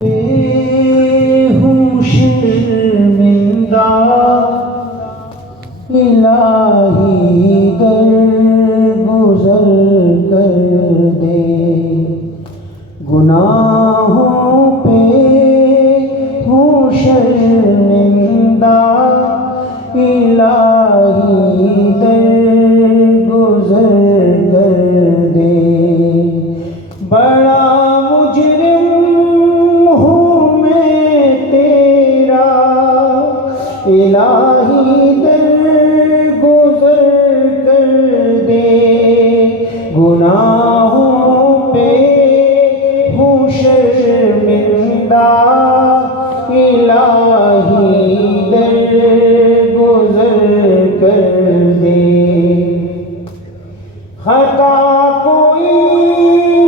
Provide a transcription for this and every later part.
ہوں شرمندہ الہی در گزر کر دے، گناہوں پہ ہوں شرمندہ الہی در گزر کر دے، بڑا مجرم ہوں میں تیرا الہی در گزر کر دے، گناہوں پہ ہوں شرمندہ الہی در گزر کر دے، خطا کوئی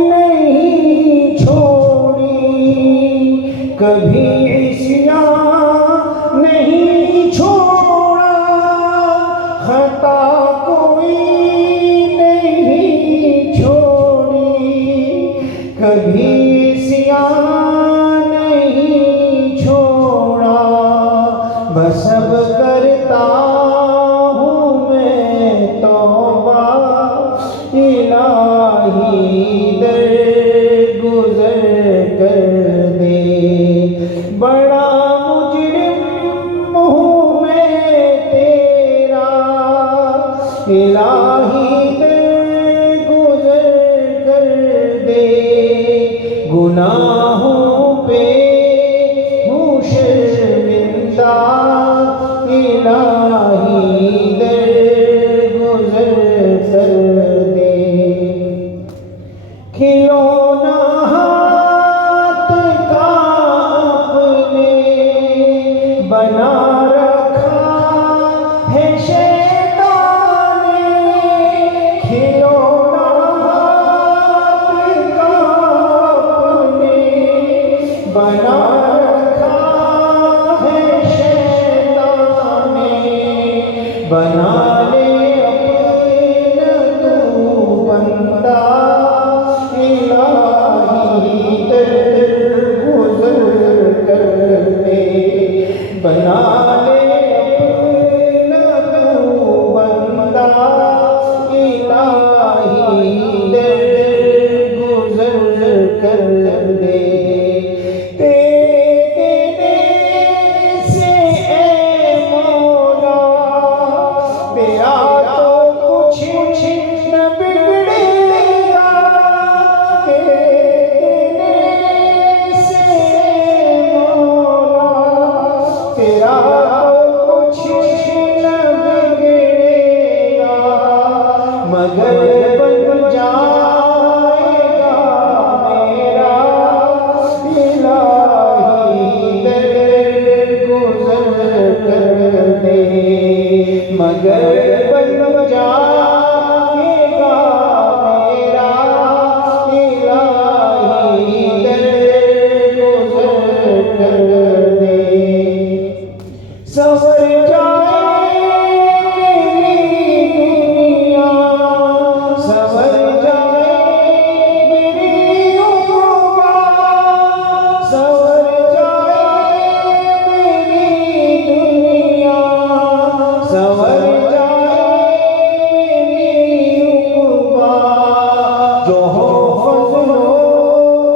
نہیں چھوڑی کبھی عصیاں نہیں چھوڑا، خطا کوئی نہیں چھوڑی کبھی عصیاں نہیں چھوڑا، بس اب کرتا ہوں میں توبہ الہی در گزر کر دے، بڑا مجرم ہوں میں تیرا الہی در گزر کر دے، گناہوں پہ ہوں شرمندہ الہی در گزر کر دے، کھلونا ہاتھ کا اپنے بنا رکھا ہے شیطان نے، کھلونا ہاتھ کا اپنے بنا رکھا ہے شیطان نے، بنا لے اپنا تو بندہ الہی در گزر کر دے، بنا لے اپنا تو بندہ الہی در گزر کر دے، تیرے دینے سے اے مولا تیرا تو کچھ نہ بگڑے گا، تیرے دینے سے اے مولا تیرا تو کچھ نہ بگڑے گا، مگر بن جائے گا میرا الہی در گزر کر دے، مگر بن جائے گا میرا الہی در گزر کر دے، سنور جائے میری دنیا، سنور جائے میری عقبہ، سنور جائے میری دنیا، سنور جائے میری عقبہ، جو ہو فضل و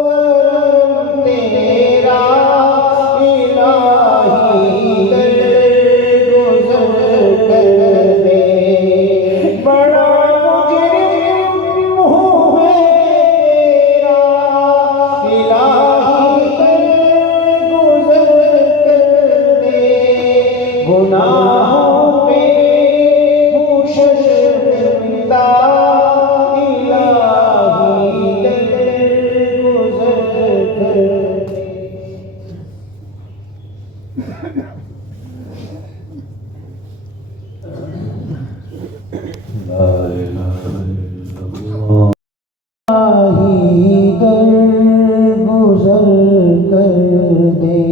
کرم تیرا الہی در گزر کر دے، بڑا مجرم ہوں میں تیرا الہی در گزر کر دے، گناہوں پہ ہوں شرمندہ الہی در گزر کر دے۔ الہی در گزر کر دے،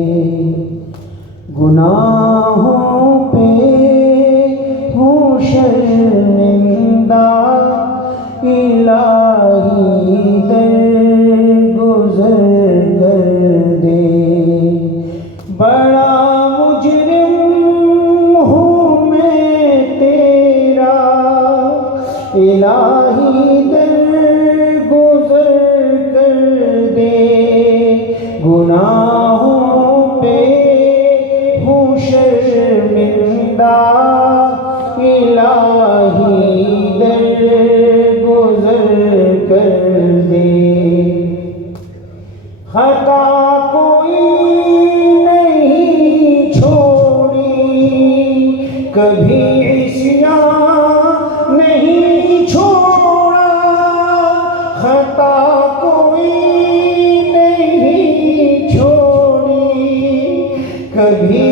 گناہوں پہ ہوں شرمندہ الہی در گزر کر دے۔ گناہوں پہ ہوں شرمندہ الہی در گزر کر دے خطا کوئی نہیں چھوڑی کبھی عصیان نہیں چھوڑا خطا کوئی نہیں چھوڑی کبھی